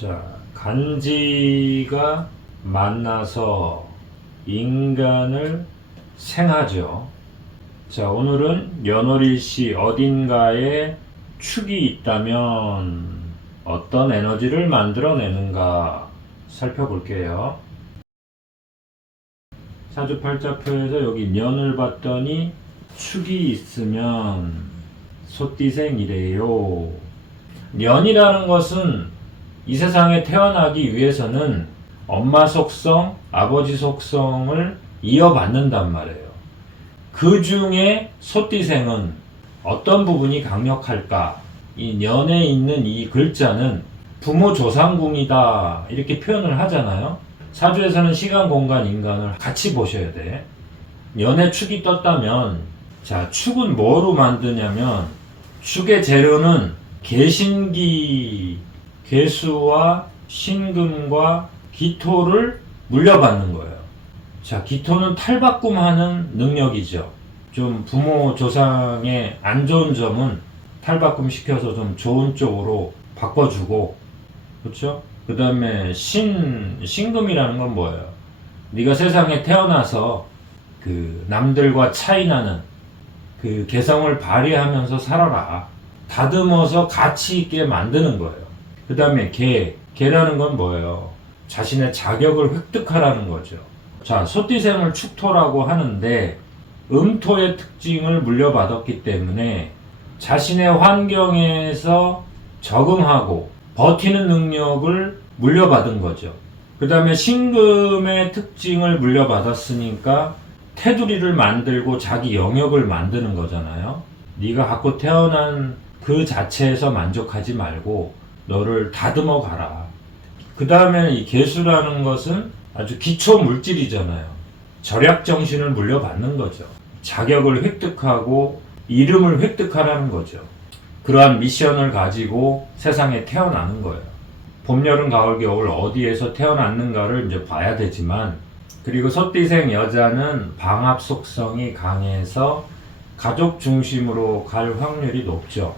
자, 간지가 만나서 인간을 생하죠. 자, 오늘은 연월일시 어딘가에 축이 있다면 어떤 에너지를 만들어내는가 살펴볼게요. 사주팔자표에서 여기 년을 봤더니 축이 있으면 소띠생이래요. 년이라는 것은 이 세상에 태어나기 위해서는 엄마 속성, 아버지 속성을 이어받는단 말이에요. 그 중에 소띠생은 어떤 부분이 강력할까? 이 년에 있는 이 글자는 부모 조상궁이다 이렇게 표현을 하잖아요. 사주에서는 시간, 공간, 인간을 같이 보셔야 돼. 년에 축이 떴다면 자 축은 뭐로 만드냐면 축의 재료는 개신기 개수와 신금과 기토를 물려받는 거예요. 자, 기토는 탈바꿈하는 능력이죠. 좀 부모 조상의 안 좋은 점은 탈바꿈 시켜서 좀 좋은 쪽으로 바꿔주고, 그렇죠? 그 다음에 신 신금이라는 건 뭐예요? 네가 세상에 태어나서 그 남들과 차이나는 그 개성을 발휘하면서 살아라. 다듬어서 가치 있게 만드는 거예요. 그 다음에 개. 개라는 건 뭐예요? 자신의 자격을 획득하라는 거죠. 자, 소띠생을 축토라고 하는데 음토의 특징을 물려받았기 때문에 자신의 환경에서 적응하고 버티는 능력을 물려받은 거죠. 그 다음에 신금의 특징을 물려받았으니까 테두리를 만들고 자기 영역을 만드는 거잖아요. 네가 갖고 태어난 그 자체에서 만족하지 말고 너를 다듬어 가라. 그 다음에는 이 개수라는 것은 아주 기초 물질이잖아요. 절약 정신을 물려받는 거죠. 자격을 획득하고 이름을 획득하라는 거죠. 그러한 미션을 가지고 세상에 태어나는 거예요. 봄, 여름, 가을, 겨울 어디에서 태어났는가를 이제 봐야 되지만 그리고 소띠생 여자는 방합 속성이 강해서 가족 중심으로 갈 확률이 높죠.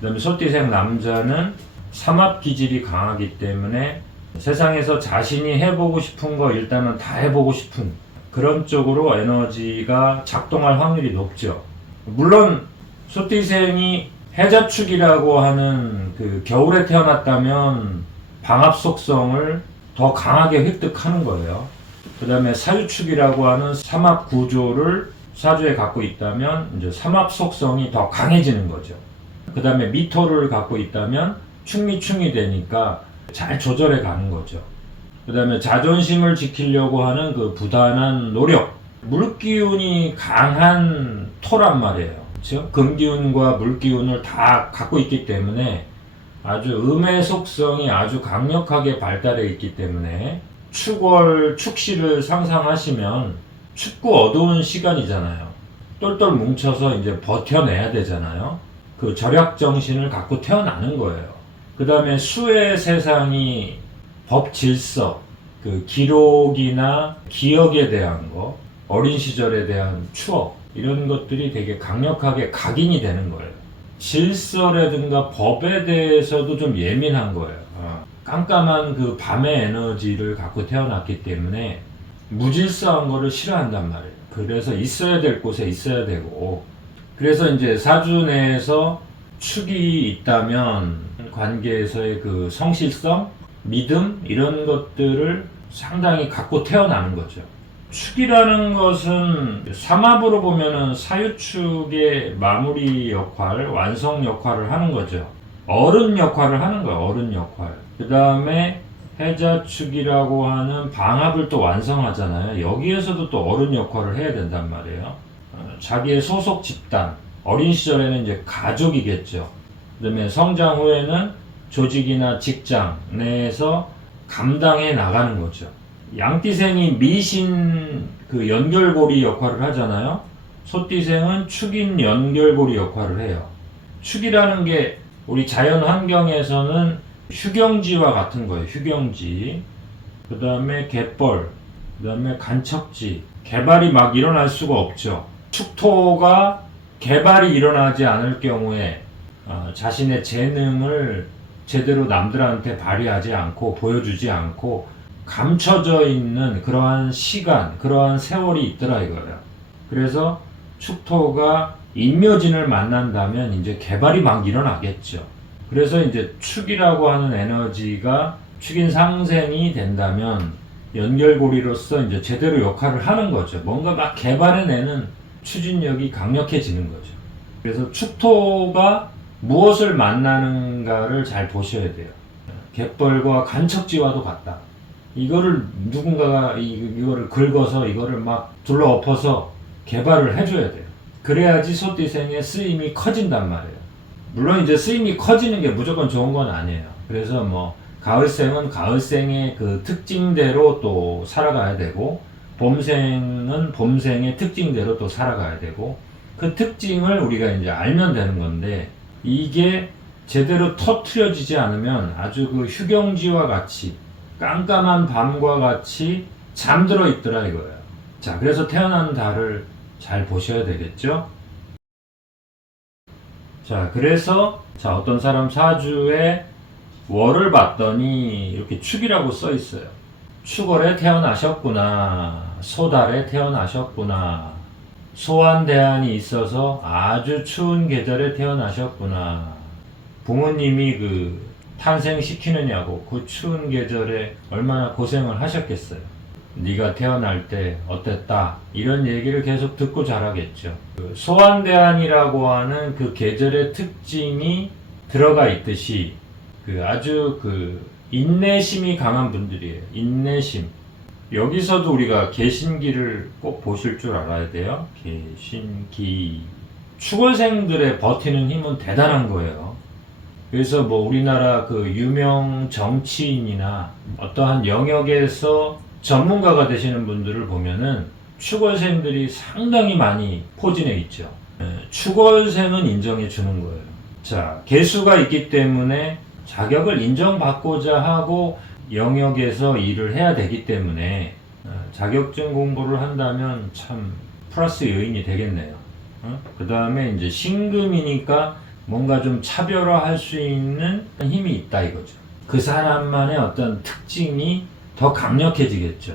그다음에 소띠생 남자는 삼합 기질이 강하기 때문에 세상에서 자신이 해보고 싶은 거 일단은 다 해보고 싶은 그런 쪽으로 에너지가 작동할 확률이 높죠. 물론 소띠생이 해자축이라고 하는 그 겨울에 태어났다면 방합 속성을 더 강하게 획득하는 거예요. 그 다음에 사유축이라고 하는 삼합 구조를 사주에 갖고 있다면 이제 삼합 속성이 더 강해지는 거죠. 그 다음에 미토를 갖고 있다면 충미충이 되니까 잘 조절해 가는 거죠. 그 다음에 자존심을 지키려고 하는 그 부단한 노력. 물기운이 강한 토란 말이에요. 그렇죠? 금기운과 물기운을 다 갖고 있기 때문에 아주 음의 속성이 아주 강력하게 발달해 있기 때문에 축월, 축시를 상상하시면 춥고 어두운 시간이잖아요. 똘똘 뭉쳐서 이제 버텨내야 되잖아요. 그 절약 정신을 갖고 태어나는 거예요. 그 다음에 수의 세상이 법 질서, 그 기록이나 기억에 대한 거, 어린 시절에 대한 추억, 이런 것들이 되게 강력하게 각인이 되는 거예요. 질서라든가 법에 대해서도 좀 예민한 거예요. 어, 깜깜한 그 밤의 에너지를 갖고 태어났기 때문에 무질서한 거를 싫어한단 말이에요. 그래서 있어야 될 곳에 있어야 되고, 그래서 이제 사주 내에서 축이 있다면 관계에서의 그 성실성, 믿음 이런 것들을 상당히 갖고 태어나는 거죠. 축이라는 것은 삼합으로 보면은 사유축의 마무리 역할, 완성 역할을 하는 거죠. 어른 역할을 하는 거예요. 어른 역할. 그 다음에 해자축이라고 하는 방합을 또 완성하잖아요. 여기에서도 또 어른 역할을 해야 된단 말이에요. 어, 자기의 소속 집단, 어린 시절에는 이제 가족이겠죠. 그다음에 성장 후에는 조직이나 직장 내에서 감당해 나가는 거죠. 양띠생이 미신 그 연결고리 역할을 하잖아요. 소띠생은 축인 연결고리 역할을 해요. 축이라는 게 우리 자연 환경에서는 휴경지와 같은 거예요. 휴경지. 그 다음에 갯벌. 그 다음에 간척지. 개발이 막 일어날 수가 없죠. 축토가 개발이 일어나지 않을 경우에 어, 자신의 재능을 제대로 남들한테 발휘하지 않고 보여주지 않고 감춰져 있는 그러한 시간, 그러한 세월이 있더라 이거예요. 그래서 축토가 인묘진을 만난다면 이제 개발이 막 일어나겠죠. 그래서 이제 축이라고 하는 에너지가 축인 상생이 된다면 연결고리로서 이제 제대로 역할을 하는 거죠. 뭔가 막 개발해내는 추진력이 강력해지는 거죠. 그래서 축토가 무엇을 만나는가를 잘 보셔야 돼요. 갯벌과 간척지와도 같다. 이거를 누군가가 이, 이거를 긁어서 이거를 막 둘러 엎어서 개발을 해줘야 돼요. 그래야지 소띠생의 쓰임이 커진단 말이에요. 물론 이제 쓰임이 커지는 게 무조건 좋은 건 아니에요. 그래서 뭐 가을생은 가을생의 그 특징대로 또 살아가야 되고 봄생은 봄생의 특징대로 또 살아가야 되고 그 특징을 우리가 이제 알면 되는 건데 이게 제대로 터트려지지 않으면 아주 그 휴경지와 같이 깜깜한 밤과 같이 잠들어 있더라 이거예요. 자, 그래서 태어난 달을 잘 보셔야 되겠죠? 자, 그래서 자, 어떤 사람 사주에 월을 봤더니 이렇게 축이라고 써 있어요. 축월에 태어나셨구나. 소달에 태어나셨구나. 소환 대안이 있어서 아주 추운 계절에 태어나셨구나. 부모님이 그 탄생시키느냐고 그 추운 계절에 얼마나 고생을 하셨겠어요. 네가 태어날 때 어땠다 이런 얘기를 계속 듣고 자라겠죠. 그 소환대안이라고 하는 그 계절의 특징이 들어가 있듯이 그 아주 그 인내심이 강한 분들이에요. 인내심. 여기서도 우리가 개신기를 꼭 보실 줄 알아야 돼요. 개신기. 축월생들의 버티는 힘은 대단한 거예요. 그래서 뭐 우리나라 그 유명 정치인이나 어떠한 영역에서 전문가가 되시는 분들을 보면은 축월생들이 상당히 많이 포진해 있죠. 예, 축월생은 인정해 주는 거예요. 자, 개수가 있기 때문에 자격을 인정받고자 하고 영역에서 일을 해야 되기 때문에 어, 자격증 공부를 한다면 참 플러스 요인이 되겠네요. 그 다음에 이제 신금이니까 뭔가 좀 차별화할 수 있는 힘이 있다 이거죠. 그 사람만의 어떤 특징이 더 강력해지겠죠.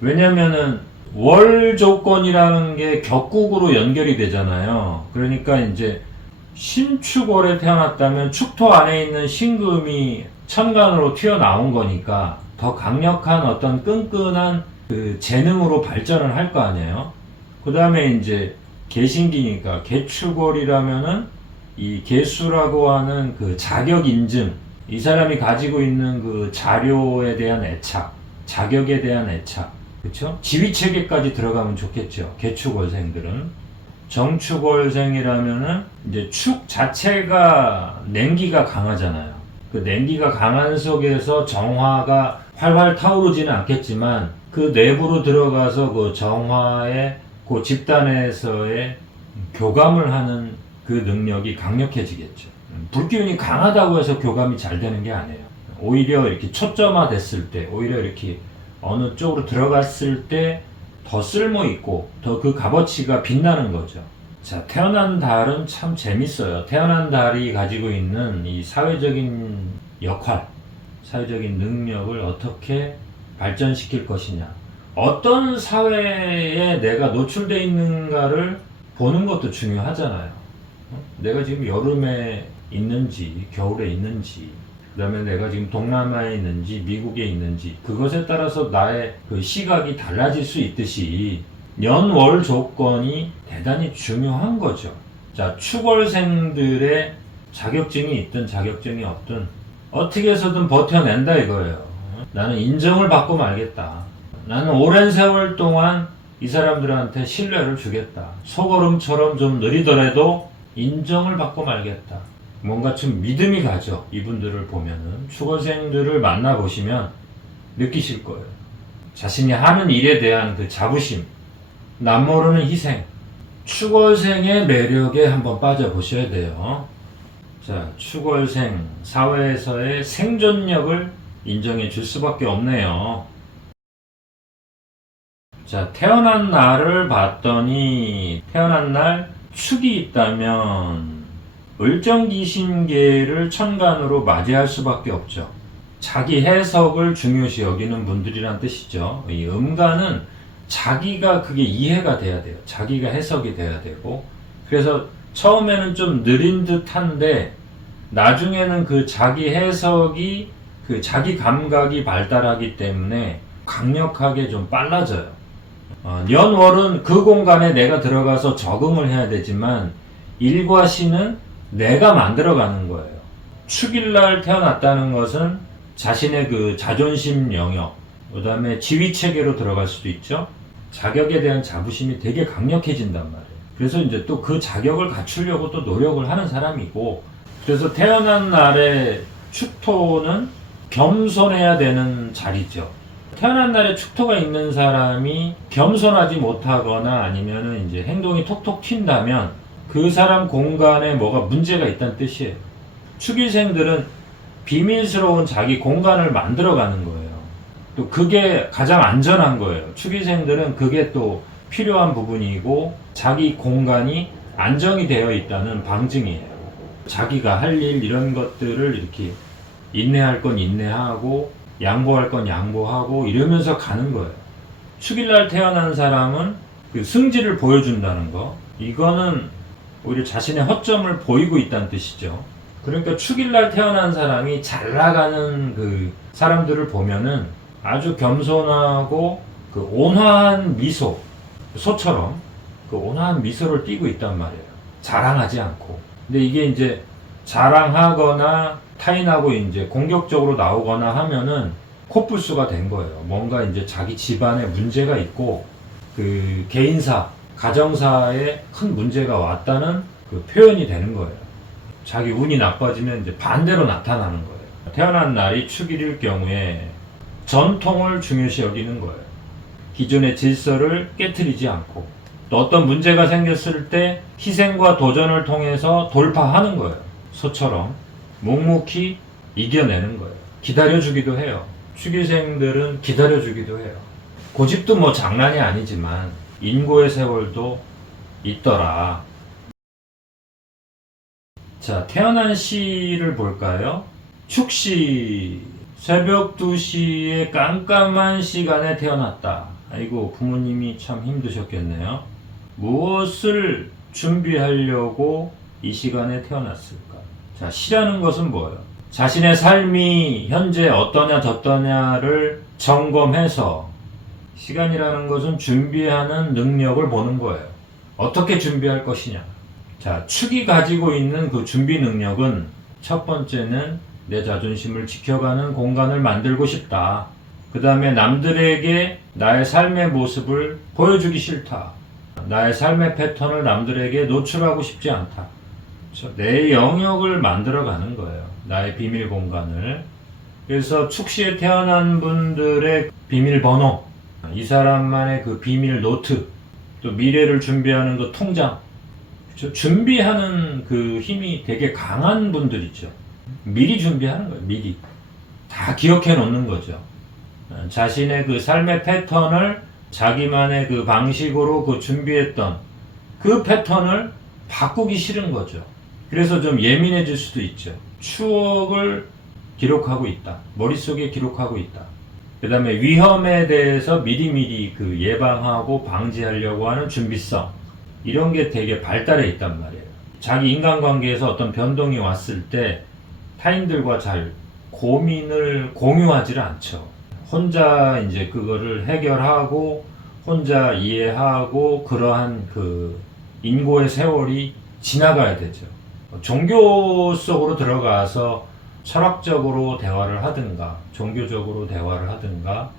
왜냐면은 월 조건이라는 게 격국으로 연결이 되잖아요. 그러니까 이제 신축월에 태어났다면 축토 안에 있는 신금이 천간으로 튀어나온 거니까 더 강력한 어떤 끈끈한 그 재능으로 발전을 할 거 아니에요. 그 다음에 이제 개신기니까 개축월이라면은 이 개수라고 하는 그 자격 인증, 이 사람이 가지고 있는 그 자료에 대한 애착, 자격에 대한 애착, 그쵸? 지위 체계까지 들어가면 좋겠죠. 개축월생들은. 정축월생이라면은 이제 축 자체가 냉기가 강하잖아요. 그 냉기가 강한 속에서 정화가 활활 타오르지는 않겠지만 그 내부로 들어가서 그 정화의 그 집단에서의 교감을 하는 그 능력이 강력해지겠죠. 불기운이 강하다고 해서 교감이 잘 되는 게 아니에요. 오히려 이렇게 초점화 됐을 때, 오히려 이렇게 어느 쪽으로 들어갔을 때 더 쓸모 있고 더 그 값어치가 빛나는 거죠. 자, 태어난 달은 참 재밌어요. 태어난 달이 가지고 있는 이 사회적인 역할, 사회적인 능력을 어떻게 발전시킬 것이냐. 어떤 사회에 내가 노출되어 있는가를 보는 것도 중요하잖아요. 어? 내가 지금 여름에 있는지, 겨울에 있는지, 그 다음에 내가 지금 동남아에 있는지, 미국에 있는지, 그것에 따라서 나의 그 시각이 달라질 수 있듯이, 연월 조건이 대단히 중요한 거죠. 자, 축월생들의 자격증이 있든 자격증이 없든, 어떻게 해서든 버텨낸다 이거예요. 나는 인정을 받고 말겠다. 나는 오랜 세월 동안 이 사람들한테 신뢰를 주겠다. 소걸음처럼 좀 느리더라도 인정을 받고 말겠다. 뭔가 좀 믿음이 가죠. 이분들을 보면은. 축월생들을 만나보시면 느끼실 거예요. 자신이 하는 일에 대한 그 자부심, 남모르는 희생, 축월생의 매력에 한번 빠져보셔야 돼요. 자, 축월생, 사회에서의 생존력을 인정해 줄 수밖에 없네요. 자, 태어난 날을 봤더니 태어난 날 축이 있다면 을정귀신계를 천간으로 맞이할 수밖에 없죠. 자기 해석을 중요시 여기는 분들이란 뜻이죠. 이 음간은 자기가 그게 이해가 돼야 돼요. 자기가 해석이 돼야 되고. 그래서 처음에는 좀 느린 듯 한데, 나중에는 그 자기 해석이, 그 자기 감각이 발달하기 때문에 강력하게 좀 빨라져요. 어, 연월은 그 공간에 내가 들어가서 적응을 해야 되지만, 일과 시는 내가 만들어가는 거예요. 축일날 태어났다는 것은 자신의 그 자존심 영역, 그 다음에 지위 체계로 들어갈 수도 있죠. 자격에 대한 자부심이 되게 강력해진단 말이에요. 그래서 이제 또 그 자격을 갖추려고 또 노력을 하는 사람이고, 그래서 태어난 날의 축토는 겸손해야 되는 자리죠. 태어난 날에 축토가 있는 사람이 겸손하지 못하거나 아니면은 이제 행동이 톡톡 튄다면 그 사람 공간에 뭐가 문제가 있다는 뜻이에요. 축일생들은 비밀스러운 자기 공간을 만들어가는 거예요. 또 그게 가장 안전한 거예요. 축일생들은 그게 또 필요한 부분이고 자기 공간이 안정이 되어 있다는 방증이에요. 자기가 할 일 이런 것들을 이렇게 인내할 건 인내하고 양보할 건 양보하고 이러면서 가는 거예요. 축일날 태어난 사람은 그 승질을 보여준다는 거. 이거는 오히려 자신의 허점을 보이고 있다는 뜻이죠. 그러니까 축일날 태어난 사람이 잘 나가는 그 사람들을 보면은 아주 겸손하고 그 온화한 미소, 소처럼 그 온화한 미소를 띠고 있단 말이에요. 자랑하지 않고. 근데 이게 이제 자랑하거나 타인하고 이제 공격적으로 나오거나 하면은 코뿔수가 된 거예요. 뭔가 이제 자기 집안에 문제가 있고 그 개인사, 가정사에 큰 문제가 왔다는 그 표현이 되는 거예요. 자기 운이 나빠지면 이제 반대로 나타나는 거예요. 태어난 날이 축일일 경우에 전통을 중요시 여기는 거예요. 기존의 질서를 깨뜨리지 않고 또 어떤 문제가 생겼을 때 희생과 도전을 통해서 돌파하는 거예요. 소처럼 묵묵히 이겨내는 거예요. 기다려주기도 해요. 축일생들은 기다려주기도 해요. 고집도 뭐 장난이 아니지만 인고의 세월도 있더라. 자, 태어난 시를 볼까요? 축시. 새벽 2시에 깜깜한 시간에 태어났다. 아이고, 부모님이 참 힘드셨겠네요. 무엇을 준비하려고 이 시간에 태어났을까? 자, 시라는 것은 뭐예요? 자신의 삶이 현재 어떠냐 저떠냐를 점검해서 시간이라는 것은 준비하는 능력을 보는 거예요. 어떻게 준비할 것이냐. 자, 축이 가지고 있는 그 준비 능력은 첫 번째는 내 자존심을 지켜가는 공간을 만들고 싶다. 그 다음에 남들에게 나의 삶의 모습을 보여주기 싫다. 나의 삶의 패턴을 남들에게 노출하고 싶지 않다. 내 영역을 만들어가는 거예요. 나의 비밀 공간을. 그래서 축시에 태어난 분들의 비밀번호, 이 사람만의 그 비밀 노트, 또 미래를 준비하는 그 통장? 준비하는 그 힘이 되게 강한 분들이죠. 미리 준비하는 거예요. 미리 다 기억해 놓는 거죠. 어, 자신의 그 삶의 패턴을 자기만의 그 방식으로 그 준비했던 그 패턴을 바꾸기 싫은 거죠. 그래서 좀 예민해질 수도 있죠. 추억을 기록하고 있다. 머릿속에 기록하고 있다. 그 다음에 위험에 대해서 미리미리 그 예방하고 방지하려고 하는 준비성. 이런 게 되게 발달해 있단 말이에요. 자기 인간관계에서 어떤 변동이 왔을 때 타인들과 잘 고민을 공유하지를 않죠. 혼자 이제 그거를 해결하고 혼자 이해하고 그러한 그 인고의 세월이 지나가야 되죠. 종교 속으로 들어가서 철학적으로 대화를 하든가 종교적으로 대화를 하든가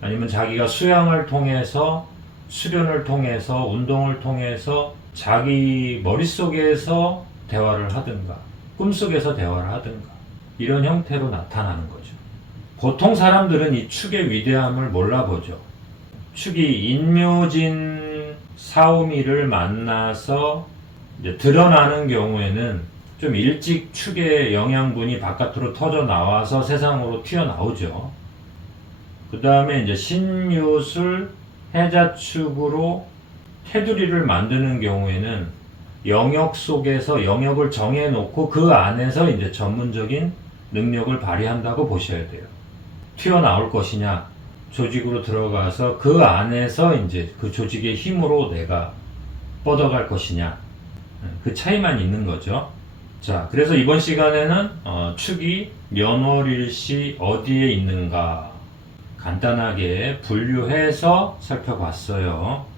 아니면 자기가 수양을 통해서 수련을 통해서 운동을 통해서 자기 머릿속에서 대화를 하든가 꿈속에서 대화를 하든가 이런 형태로 나타나는 거죠. 보통 사람들은 이 축의 위대함을 몰라보죠. 축이 인묘진 사오미를 만나서 드러나는 경우에는 좀 일찍 축의 영양분이 바깥으로 터져 나와서 세상으로 튀어나오죠. 그 다음에 이제 신유술 해자축으로 테두리를 만드는 경우에는 영역 속에서 영역을 정해놓고 그 안에서 이제 전문적인 능력을 발휘한다고 보셔야 돼요. 튀어나올 것이냐, 조직으로 들어가서 그 안에서 이제 그 조직의 힘으로 내가 뻗어갈 것이냐, 그 차이만 있는 거죠. 자, 그래서 이번 시간에는 어, 축이 면월일시 어디에 있는가 간단하게 분류해서 살펴봤어요.